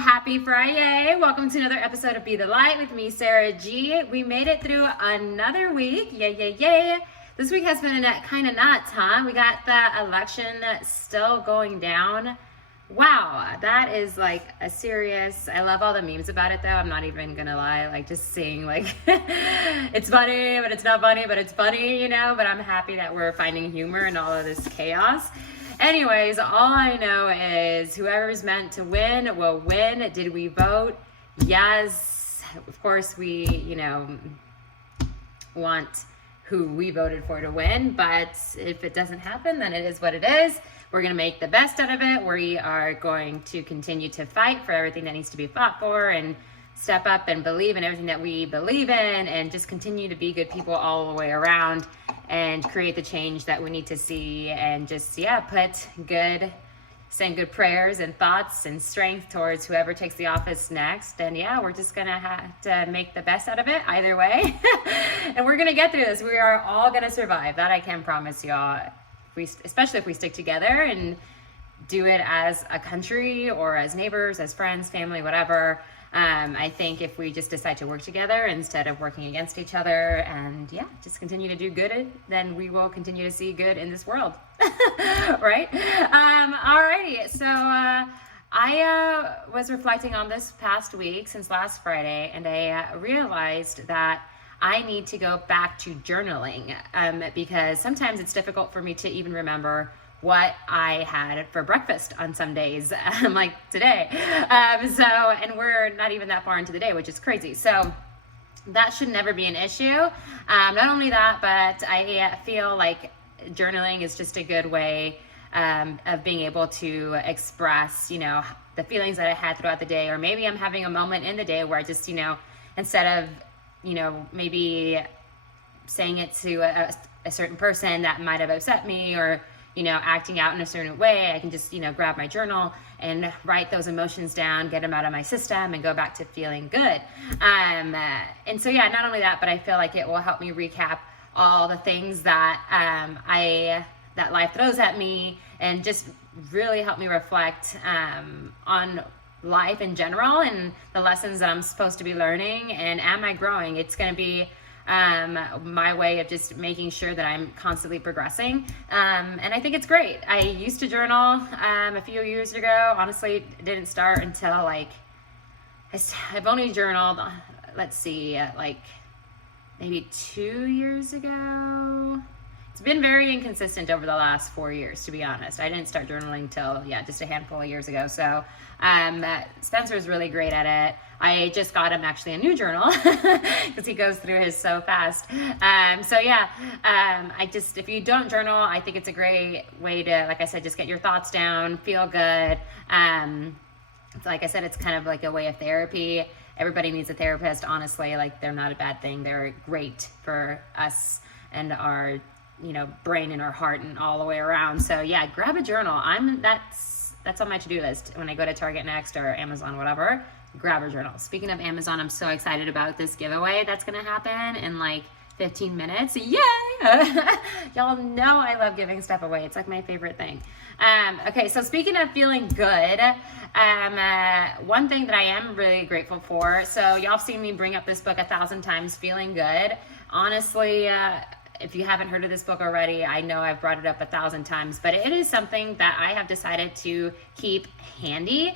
happy Friday. Welcome to another episode of Be the Light with me, Sarah G. We made it through another week. Yay. This week has been kind of nuts, huh? We got the election still going down. Wow, that is like a serious, I love all the memes about it though. I'm not even gonna lie, like just seeing like, it's funny, but it's not funny, but it's funny, but I'm happy that we're finding humor in all of this chaos. Anyways, all I know is whoever's meant to win will win. Did we vote? Yes. Of course, we, want who we voted for to win. But if it doesn't happen, then it is what it is. We're going to make the best out of it. We are going to continue to fight for everything that needs to be fought for and step up and believe in everything that we believe in and just continue to be good people all the way around and create the change that we need to see and just, send good prayers and thoughts and strength towards whoever takes the office next. And we're just going to have to make the best out of it either way. And we're going to get through this. We are all going to survive. That I can promise y'all, especially if we stick together and do it as a country or as neighbors, as friends, family, whatever. I think if we just decide to work together instead of working against each other and just continue to do good, then we will continue to see good in this world. Right? Alrighty. So I was reflecting on this past week since last Friday, and I realized that I need to go back to journaling because sometimes it's difficult for me to even remember what I had for breakfast on some days, like today. And we're not even that far into the day, which is crazy. So that should never be an issue. Not only that, but I feel like journaling is just a good way of being able to express, the feelings that I had throughout the day, or maybe I'm having a moment in the day where I just, instead of, maybe saying it to a certain person that might have upset me or, acting out in a certain way, I can just, grab my journal and write those emotions down, get them out of my system and go back to feeling good. And so, not only that, but I feel like it will help me recap all the things that, that life throws at me and just really help me reflect, on life in general and the lessons that I'm supposed to be learning and am I growing? It's going to be my way of just making sure that I'm constantly progressing. And I think it's great. I used to journal a few years ago. Honestly, it didn't start until I've only journaled, maybe 2 years ago. It's been very inconsistent over the last 4 years, to be honest. I didn't start journaling till, just a handful of years ago. So Spencer's really great at it. I just got him actually a new journal because he goes through his so fast. If you don't journal, I think it's a great way to, like I said, just get your thoughts down, feel good. Like I said, it's kind of like a way of therapy. Everybody needs a therapist, honestly. Like, they're not a bad thing. They're great for us and our brain and our heart and all the way around. So grab a journal. That's on my to-do list when I go to Target next or Amazon, whatever. Grab a journal. Speaking of Amazon, I'm so excited about this giveaway that's gonna happen in 15 minutes. Yay! Y'all know I love giving stuff away. It's like my favorite thing. Okay, so speaking of feeling good, one thing that I am really grateful for, so y'all have seen me bring up this book 1,000 times, Feeling Good. Honestly, if you haven't heard of this book already, I know I've brought it up 1,000 times, but it is something that I have decided to keep handy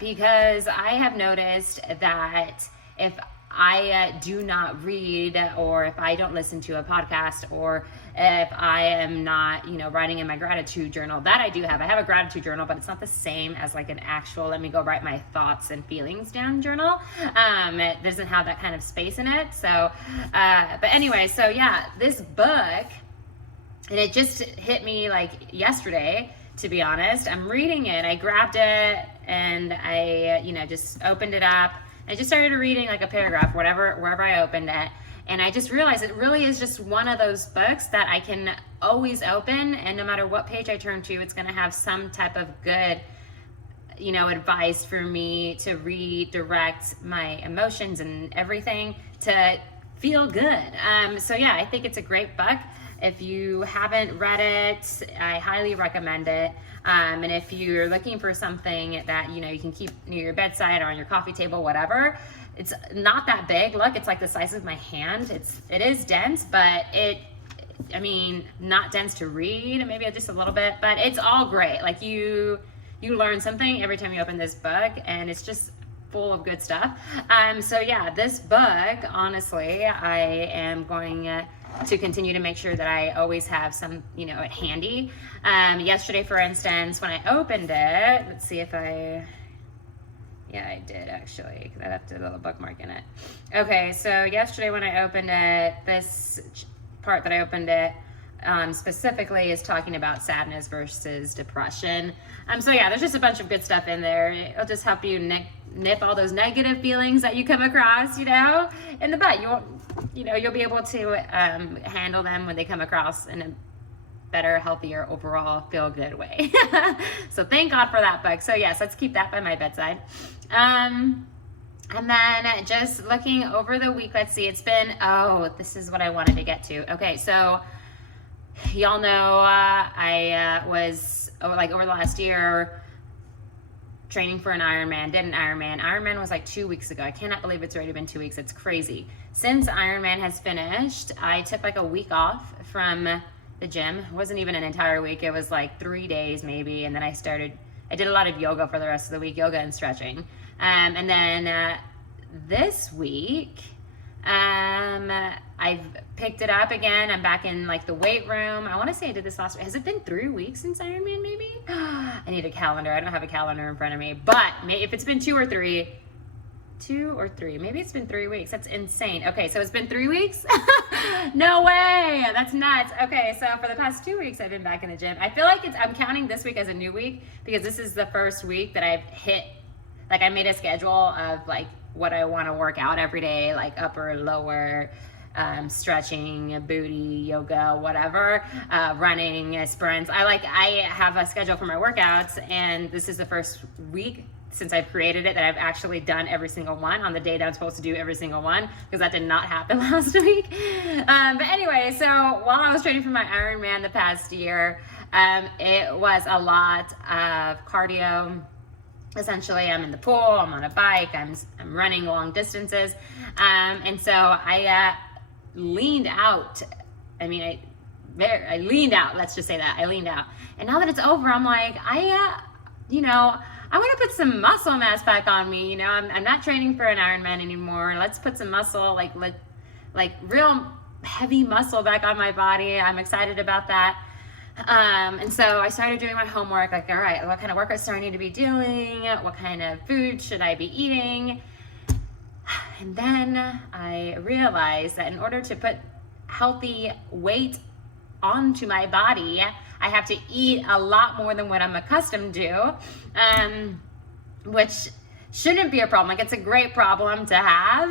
because I have noticed that if I do not read, or if I don't listen to a podcast, or if I am not, writing in my gratitude journal, that I do have. I have a gratitude journal, but it's not the same as an actual, let me go write my thoughts and feelings down journal. It doesn't have that kind of space in it. So, but anyway, this book, and it just hit me yesterday, to be honest. I'm reading it. I grabbed it and I, just opened it up. I just started reading a paragraph, wherever I opened it. And I just realized it really is just one of those books that I can always open, and no matter what page I turn to, it's going to have some type of good, advice for me to redirect my emotions and everything to feel good. I think it's a great book. If you haven't read it, I highly recommend it. And if you're looking for something that, you know, you can keep near your bedside or on your coffee table, whatever, it's not that big. Look, it's like the size of my hand. It is dense, but I mean, not dense to read, maybe just a little bit, but it's all great. Like you learn something every time you open this book, and it's just full of good stuff. So yeah, this book, honestly, I am going to continue to make sure that I always have some, you know, it handy. Yesterday, for instance, when I opened it, let's see if yeah, I did actually, because I left a little bookmark in it. Okay, so yesterday when I opened it, this part that I opened it specifically is talking about sadness versus depression. So yeah, there's just a bunch of good stuff in there. It'll just help you nip all those negative feelings that you come across, you know, in the butt. You'll be able to handle them when they come across in a better, healthier, overall feel-good way. So thank God for that book. So yes, let's keep that by my bedside. And then just looking over the week, let's see, it's been, this is what I wanted to get to. Okay, so y'all know I was, over the last year, training for an Ironman, did an Ironman. Ironman was like 2 weeks ago. I cannot believe it's already been 2 weeks. It's crazy. Since Ironman has finished, I took like a week off from the gym. It wasn't even an entire week. It was like 3 days maybe. And then I did a lot of yoga for the rest of the week, yoga and stretching. And then this week, I've picked it up again. I'm back in like the weight room. I want to say I did this last week. Has it been 3 weeks since Ironman maybe? I need a calendar. I don't have a calendar in front of me, but if it's been 2 or 3, maybe it's been 3 weeks. That's insane. Okay, so it's been 3 weeks? No way. That's nuts. Okay, so for the past 2 weeks, I've been back in the gym. I feel like I'm counting this week as a new week because this is the first week that I've hit, like I made a schedule of like what I want to work out every day, like upper, lower, stretching, booty, yoga, whatever, running, sprints. I have a schedule for my workouts, and this is the first week since I've created it that I've actually done every single one on the day that I'm supposed to do every single one, because that did not happen last week. But anyway, so while I was training for my Ironman the past year, it was a lot of cardio. Essentially, I'm in the pool, I'm on a bike, I'm running long distances, and so I leaned out. I leaned out, let's just say that. I leaned out. And now that it's over, I'm like, I want to put some muscle mass back on me. You know, I'm not training for an Ironman anymore. Let's put some muscle, like real heavy muscle back on my body. I'm excited about that. And so I started doing my homework, like, all right, what kind of workouts do I need to be doing? What kind of food should I be eating? And then I realized that in order to put healthy weight onto my body, I have to eat a lot more than what I'm accustomed to, which shouldn't be a problem. Like, it's a great problem to have,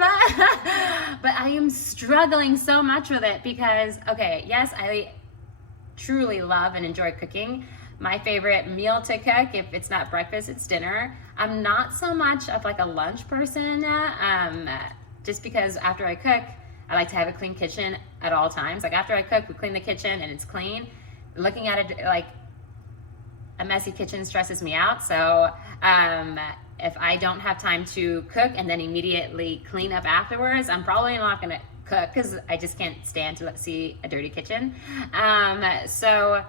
but I am struggling so much with it because, okay, yes, I truly love and enjoy cooking. My favorite meal to cook, if it's not breakfast, it's dinner. I'm not so much of like a lunch person, just because after I cook, I like to have a clean kitchen at all times. Like after I cook, we clean the kitchen and it's clean. Looking at it like a messy kitchen stresses me out. So if I don't have time to cook and then immediately clean up afterwards, I'm probably not gonna cook because I just can't stand to see a dirty kitchen. So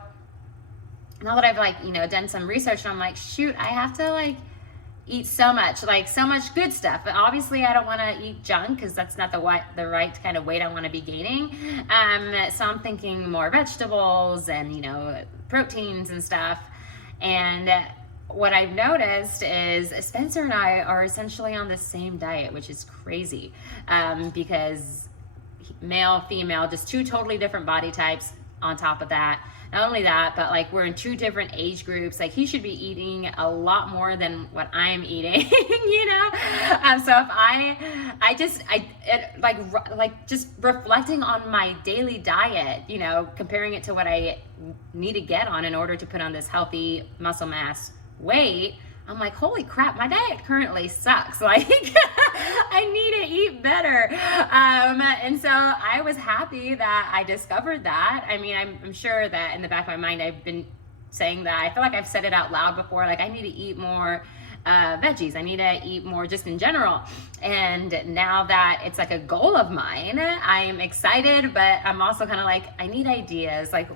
now that I've done some research, and I'm like, shoot, I have to eat so much good stuff. But obviously I don't want to eat junk because that's not the right kind of weight I want to be gaining. So I'm thinking more vegetables and proteins and stuff. And what I've noticed is Spencer and I are essentially on the same diet, which is crazy, because male, female, just two totally different body types on top of that. Not only that, but we're in two different age groups. He should be eating a lot more than what I'm eating, So if just reflecting on my daily diet, comparing it to what I need to get on in order to put on this healthy muscle mass weight, I'm like, holy crap, my diet currently sucks. I need to eat better. And so I was happy that I discovered that. I mean, I'm sure that in the back of my mind, I've been saying that. I feel like I've said it out loud before, like I need to eat more veggies. I need to eat more just in general. And now that it's like a goal of mine, I'm excited, but I'm also kind of like, I need ideas. Like,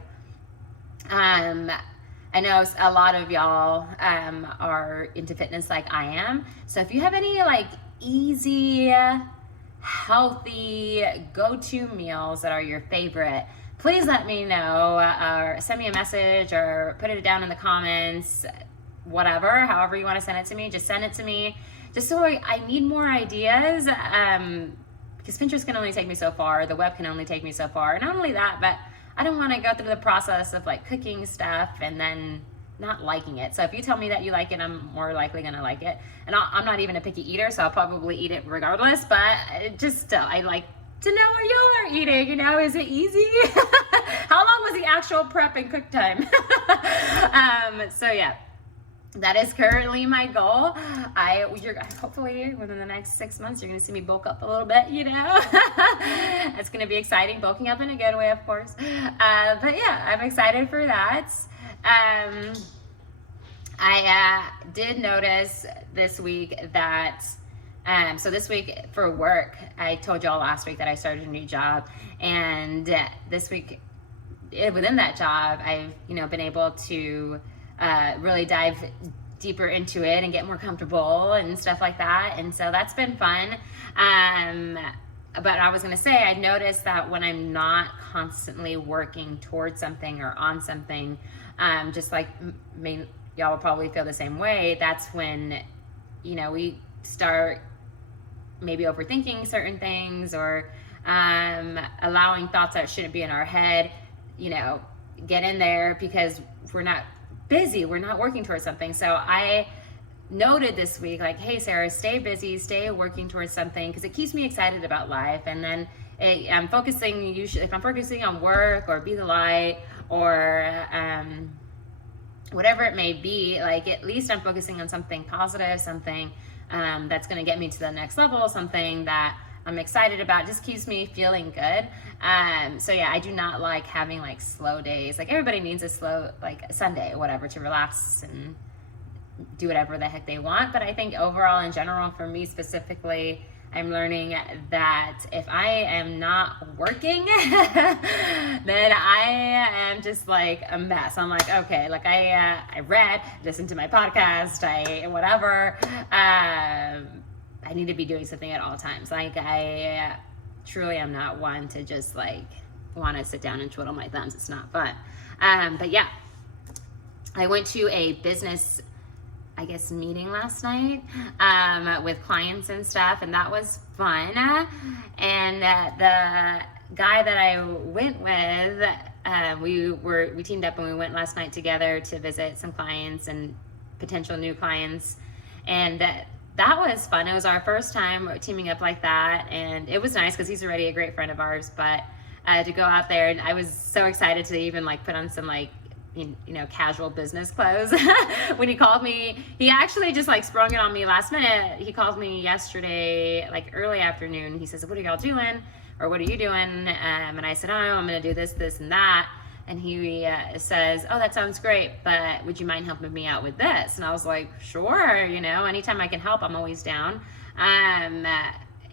I know a lot of y'all are into fitness like I am. So if you have any like easy, healthy go-to meals that are your favorite, please let me know, or send me a message or put it down in the comments, whatever, however you want to send it to me, just send it to me. Just so I need more ideas, because Pinterest can only take me so far, the web can only take me so far. Not only that, but I don't want to go through the process of like cooking stuff and then not liking it. So if you tell me that you like it, I'm more likely gonna like it. And I'm not even a picky eater, so I'll probably eat it regardless, but just still, I like to know what y'all are eating, you know, is it easy? How long was the actual prep and cook time? So yeah. That is currently my goal. Hopefully within the next 6 months, you're gonna see me bulk up a little bit, you know? It's gonna be exciting, bulking up in a good way, of course. But yeah, I'm excited for that. I did notice this week that, so this week for work, I told y'all last week that I started a new job, and this week within that job, I've, been able to really dive deeper into it and get more comfortable and stuff like that. And so that's been fun. But I was going to say, I noticed that when I'm not constantly working towards something or on something, just like y'all will probably feel the same way, that's when, we start maybe overthinking certain things or allowing thoughts that shouldn't be in our head, get in there because we're not busy, we're not working towards something. So I noted this week, like, hey Sarah, stay busy, stay working towards something, because it keeps me excited about life. And then I'm focusing, if I'm focusing on work or be the light or whatever it may be, like at least I'm focusing on something positive, something that's going to get me to the next level, something that I'm excited about. It just keeps me feeling good. So yeah, I do not like having like slow days. Like everybody needs a slow, like a Sunday or whatever, to relax and do whatever the heck they want. But I think overall, in general, for me specifically, I'm learning that if I am not working, then I am just like a mess. I'm like, okay, like I read, listened to my podcast, whatever. I need to be doing something at all times. Like I truly am not one to just like want to sit down and twiddle my thumbs. It's not fun. But yeah, I went to a business, meeting last night with clients and stuff, and that was fun. And the guy that I went with, we teamed up and we went last night together to visit some clients and potential new clients, and that was fun. It was our first time teaming up like that, and it was nice because he's already a great friend of ours. But to go out there, and I was so excited to even like put on some like casual business clothes. When he called me, he actually just like sprung it on me last minute. He called me yesterday, like early afternoon. He says, "What are y'all doing? Or what are you doing?" And I said, "Oh, I'm gonna do this, this, and that." And he says, "Oh, that sounds great, but would you mind helping me out with this?" And I was like, "Sure, anytime I can help, I'm always down."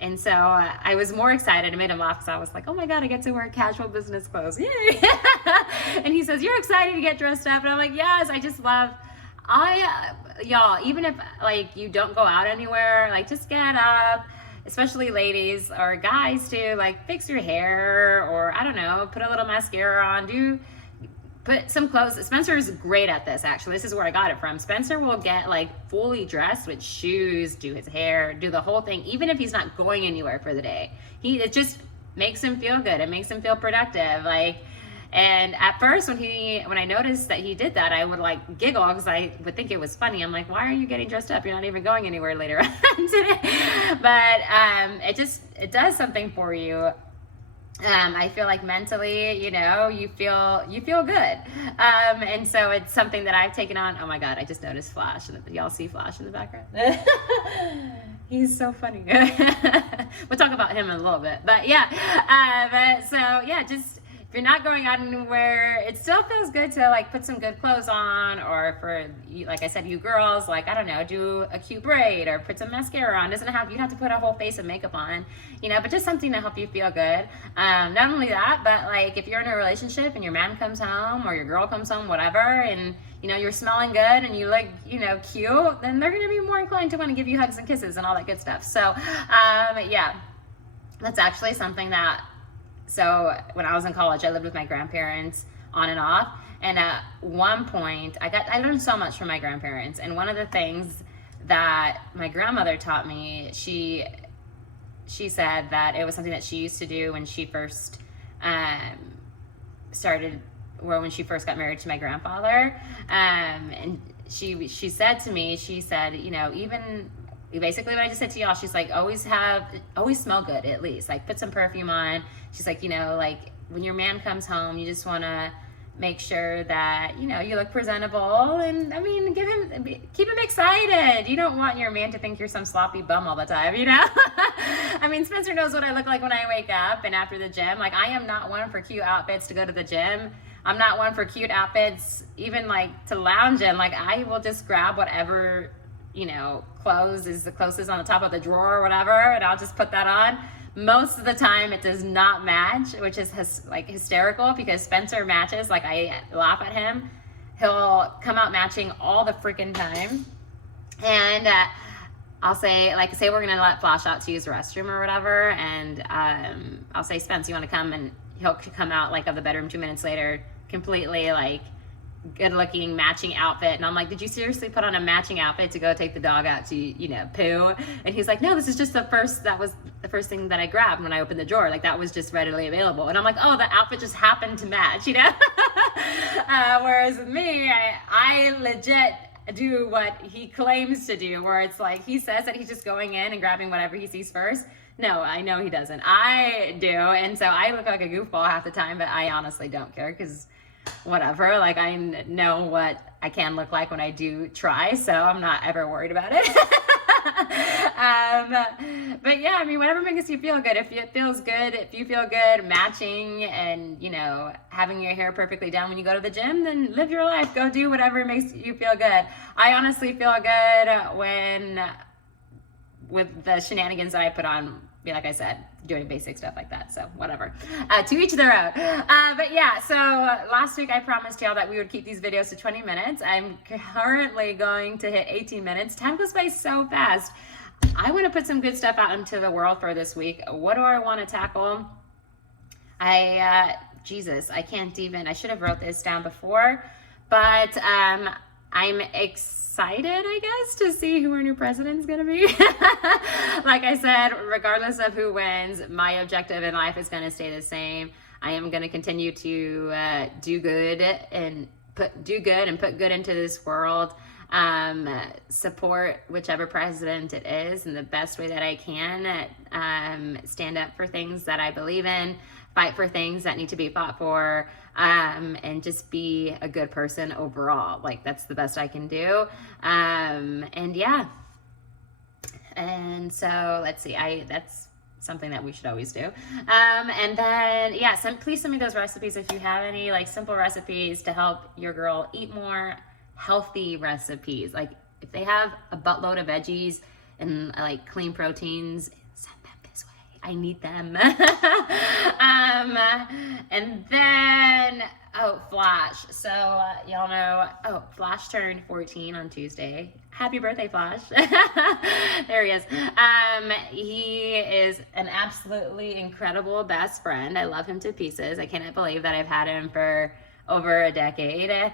And so I was more excited. I made him laugh because I was like, "Oh my God, I get to wear casual business clothes. Yay." And he says, "You're excited to get dressed up." And I'm like, "Yes, I just love, y'all, even if like you don't go out anywhere, like just get up, especially ladies or guys too, like fix your hair or I don't know, put a little mascara on, put some clothes." Spencer is great at this, actually. This is where I got it from. Spencer will get like fully dressed with shoes, do his hair, do the whole thing, even if he's not going anywhere for the day. It just makes him feel good. It makes him feel productive. And at first when I noticed that he did that, I would like giggle because I would think it was funny. I'm like, "Why are you getting dressed up? You're not even going anywhere later on today." But it does something for you I feel like mentally, you know, you feel good. And so it's something that I've taken on. Oh my God, I just noticed Flash. Y'all see Flash in the background? He's so funny. We'll talk about him in a little bit, but yeah. So yeah, just if you're not going out anywhere, it still feels good to like put some good clothes on, or for you, like I said, you girls, like, I don't know, do a cute braid or put some mascara on. Doesn't have, you don't have to put a whole face of makeup on, you know, but just something to help you feel good. Not only that, but like if you're in a relationship and your man comes home or your girl comes home, whatever, and you know, you're smelling good and you look, you know, cute, then they're going to be more inclined to want to give you hugs and kisses and all that good stuff. So, yeah, that's actually something that, so when I was in college, I lived with my grandparents on and off. And at one point, I learned so much from my grandparents. And one of the things that my grandmother taught me, she said that it was something that she used to do when she first when she first got married to my grandfather. And she said to me, she said, you know, even basically what I just said to y'all, she's like, always smell good at least. Like put some perfume on. She's like, you know, like when your man comes home, you just want to make sure that, you know, you look presentable, and I mean, keep him excited. You don't want your man to think you're some sloppy bum all the time, you know? I mean, Spencer knows what I look like when I wake up and after the gym. Like, I am not one for cute outfits to go to the gym. I'm not one for cute outfits, even like to lounge in. Like, I will just grab whatever, you know, clothes is the closest on the top of the drawer or whatever, and I'll just put that on. Most of the time it does not match, which is hysterical, because Spencer matches. Like, I laugh at him. He'll come out matching all the freaking time. And I'll say we're gonna let Flash out to use the restroom or whatever, and I'll say, Spence, you want to come? And he'll come out like of the bedroom 2 minutes later, completely like good looking matching outfit. And I'm like, did you seriously put on a matching outfit to go take the dog out to, you know, poo? And he's like, no, this is just that was the first thing that I grabbed when I opened the drawer. Like, that was just readily available. And I'm like, oh, the outfit just happened to match, you know? Whereas with me, I legit do what he claims to do, where it's like he says that he's just going in and grabbing whatever he sees first. No, I know he doesn't. I do. And so I look like a goofball half the time, but I honestly don't care, because whatever, like, I know what I can look like when I do try, so I'm not ever worried about it. But yeah, I mean, whatever makes you feel good. If it feels good, if you feel good matching and, you know, having your hair perfectly done when you go to the gym, then live your life. Go do whatever makes you feel good. I honestly feel good with the shenanigans that I put on, like I said, doing basic stuff like that. So whatever, to each their own. But yeah, so last week I promised y'all that we would keep these videos to 20 minutes. I'm currently going to hit 18 minutes. Time goes by so fast. I want to put some good stuff out into the world for this week. What do I want to tackle? Jesus, I can't even, I should have wrote this down before, but I'm excited, I guess, to see who our new president is going to be. Like I said, regardless of who wins, my objective in life is going to stay the same. I am going to continue to do good and put good into this world. Support whichever president it is in the best way that I can. Stand up for things that I believe in. Fight for things that need to be fought for, and just be a good person overall. Like, that's the best I can do. And yeah. And so let's see, that's something that we should always do. And then, yeah, please send me those recipes if you have any, like, simple recipes to help your girl eat more healthy recipes. Like, if they have a buttload of veggies and like clean proteins, send them this way. I need them. And then, Flash. So y'all know, Flash turned 14 on Tuesday. Happy birthday, Flash. There he is. He is an absolutely incredible best friend. I love him to pieces. I cannot believe that I've had him for over a decade.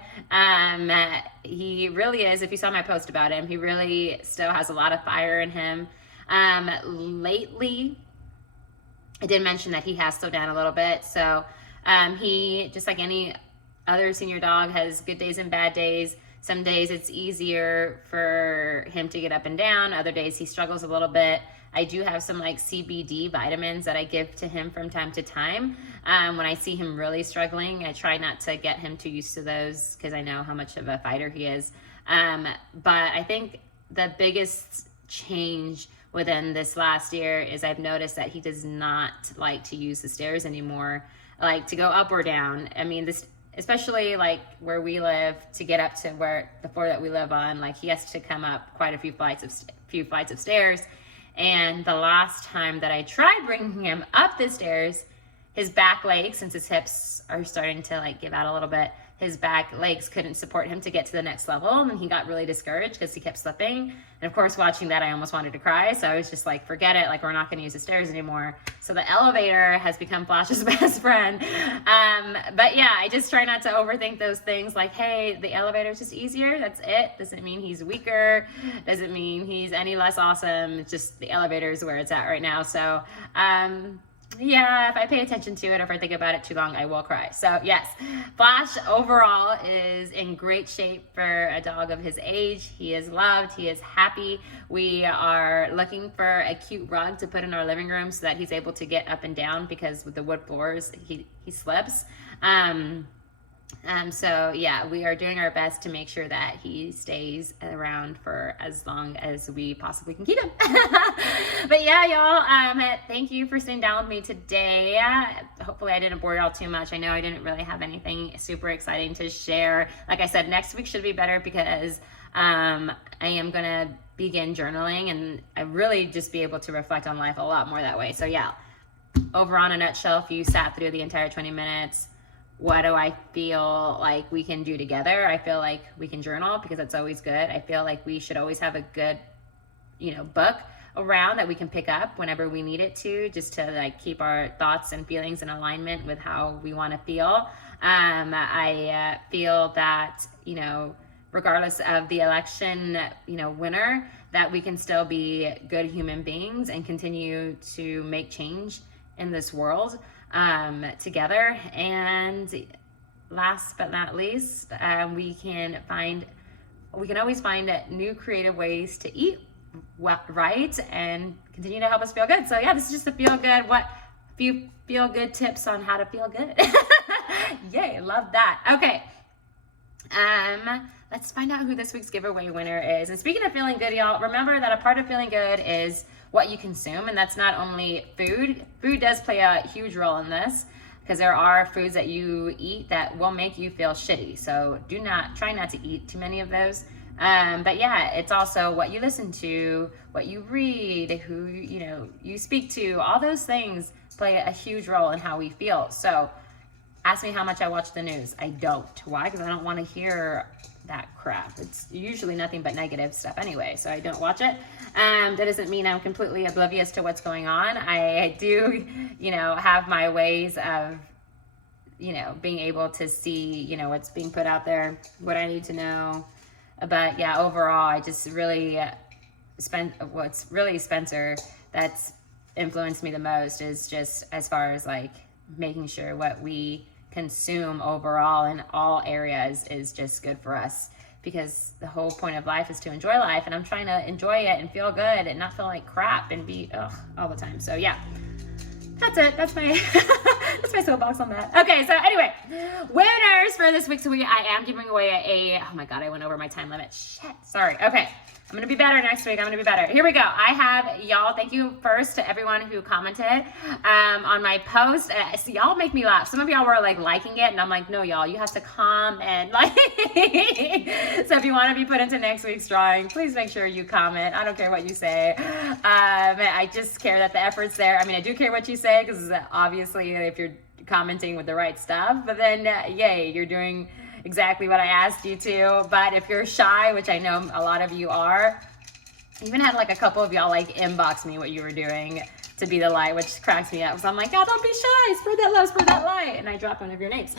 He really is, if you saw my post about him, he really still has a lot of fire in him. Lately, I did mention that he has slowed down a little bit. So he, just like any other senior dog, has good days and bad days. Some days it's easier for him to get up and down. Other days he struggles a little bit. I do have some like CBD vitamins that I give to him from time to time. When I see him really struggling, I try not to get him too used to those because I know how much of a fighter he is. But I think the biggest change within this last year is I've noticed that he does not like to use the stairs anymore, like to go up or down. I mean, this, especially like where we live, to get up to where the floor that we live on, like he has to come up quite a few flights of stairs. And the last time that I tried bringing him up the stairs, his back legs, since his hips are starting to like give out a little bit, his back legs couldn't support him to get to the next level, and he got really discouraged because he kept slipping. And of course, watching that, I almost wanted to cry. So I was just like, forget it, like we're not going to use the stairs anymore. So the elevator has become Flash's best friend. But yeah, I just try not to overthink those things. Like, hey, the elevator is just easier. That's it. Doesn't mean he's weaker. Doesn't mean he's any less awesome. It's just the elevator is where it's at right now. So yeah, if I pay attention to it, or if I think about it too long, I will cry. So yes, Flash overall is in great shape for a dog of his age. He is loved. He is happy. We are looking for a cute rug to put in our living room so that he's able to get up and down, because with the wood floors, he slips. So yeah, we are doing our best to make sure that he stays around for as long as we possibly can keep him. But yeah, y'all, thank you for sitting down with me today. Hopefully I didn't bore y'all too much. I know I didn't really have anything super exciting to share. Like I said, next week should be better because I am gonna begin journaling, and I really just be able to reflect on life a lot more that way. So yeah, over on a nutshell, if you sat through the entire 20 minutes, what do I feel like we can do together? I feel like we can journal, because that's always good. I feel like we should always have a good, book around that we can pick up whenever we need it to, just to like keep our thoughts and feelings in alignment with how we want to feel. I feel that, regardless of the election, winner, that we can still be good human beings and continue to make change in this world together. And last but not least, we can always find new creative ways to eat right and continue to help us feel good. So yeah, this is just a feel good tips on how to feel good. Yay, love that. Okay. Let's find out who this week's giveaway winner is. And speaking of feeling good, y'all, remember that a part of feeling good is what you consume, and that's not only food. Food does play a huge role in this, because there are foods that you eat that will make you feel shitty. So try not to eat too many of those. But yeah, it's also what you listen to, what you read, who you speak to. All those things play a huge role in how we feel. So ask me how much I watch the news. I don't. Why? Because I don't want to hear that crap. It's usually nothing but negative stuff anyway, so I don't watch it. That doesn't mean I'm completely oblivious to what's going on. I do, have my ways of, being able to see, what's being put out there, what I need to know. But yeah, overall, I just really Spencer that's influenced me the most is just as far as like making sure what we consume overall in all areas is just good for us, because the whole point of life is to enjoy life, and I'm trying to enjoy it and feel good and not feel like crap and be all the time. So yeah, that's it. That's my that's my soapbox on that. Okay, so anyway, winners for this week's week, I am giving away oh my god, I went over my time limit. Shit, sorry. Okay, I'm gonna be better next week. I'm gonna be better. Here we go. I have y'all. Thank you first to everyone who commented on my post. So y'all make me laugh. Some of y'all were like liking it, and I'm like, no, y'all, you have to comment. Like, so if you want to be put into next week's drawing, please make sure you comment. I don't care what you say. I just care that the effort's there. I mean, I do care what you say, because obviously, if you're commenting with the right stuff, but then yay, you're doing exactly what I asked you to. But if you're shy, which I know a lot of you are, even had like a couple of y'all like inbox me what you were doing to be the light, which cracks me up. So I'm like, oh, don't be shy, spread that love, spread that light, and I drop one of your names.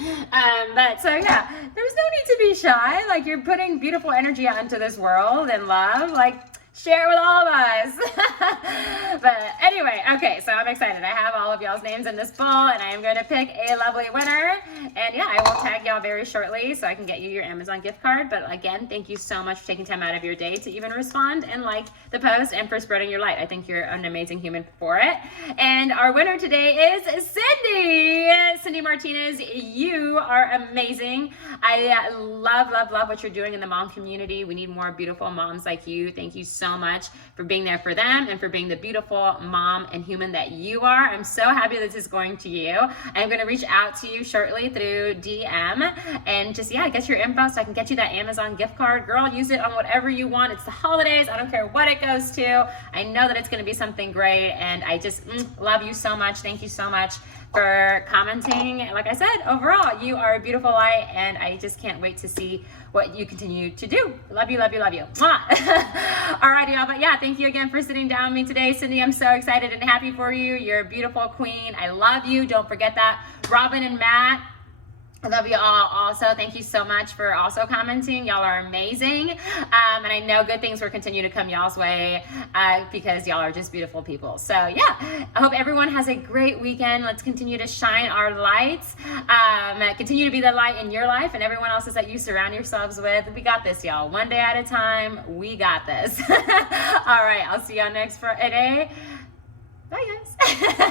But so yeah, there's no need to be shy. Like, you're putting beautiful energy out into this world and love. Like, share it with all of us. But anyway, okay, so I'm excited. I have all of y'all's names in this bowl, and I am going to pick a lovely winner. And yeah, I will tag y'all very shortly so I can get you your Amazon gift card. But again, thank you so much for taking time out of your day to even respond and like the post and for spreading your light. I think you're an amazing human for it. And our winner today is Cindy. Cindy Martinez, you are amazing. I love what you're doing in the mom community. We need more beautiful moms like you. Thank you so much for being there for them and for being the beautiful mom and human that you are. I'm so happy this is going to you. I'm going to reach out to you shortly through DM and just, yeah, get your info so I can get you that Amazon gift card. Girl, use it on whatever you want. It's the holidays. I don't care what it goes to. I know that it's going to be something great, and I just love you so much. Thank you so much for commenting. Like I said, overall, you are a beautiful light, and I just can't wait to see what you continue to do. Love you, love you, love you. Alrighty, y'all. But yeah, thank you again for sitting down with me today. Cindy, I'm so excited and happy for you. You're a beautiful queen. I love you. Don't forget that. Robin and Matt, I love you all also. Thank you so much for also commenting. Y'all are amazing. And I know good things will continue to come y'all's way because y'all are just beautiful people. So yeah, I hope everyone has a great weekend. Let's continue to shine our lights. Continue to be the light in your life and everyone else's that you surround yourselves with. We got this, y'all. One day at a time. We got this. All right. I'll see y'all next Friday. Bye, guys.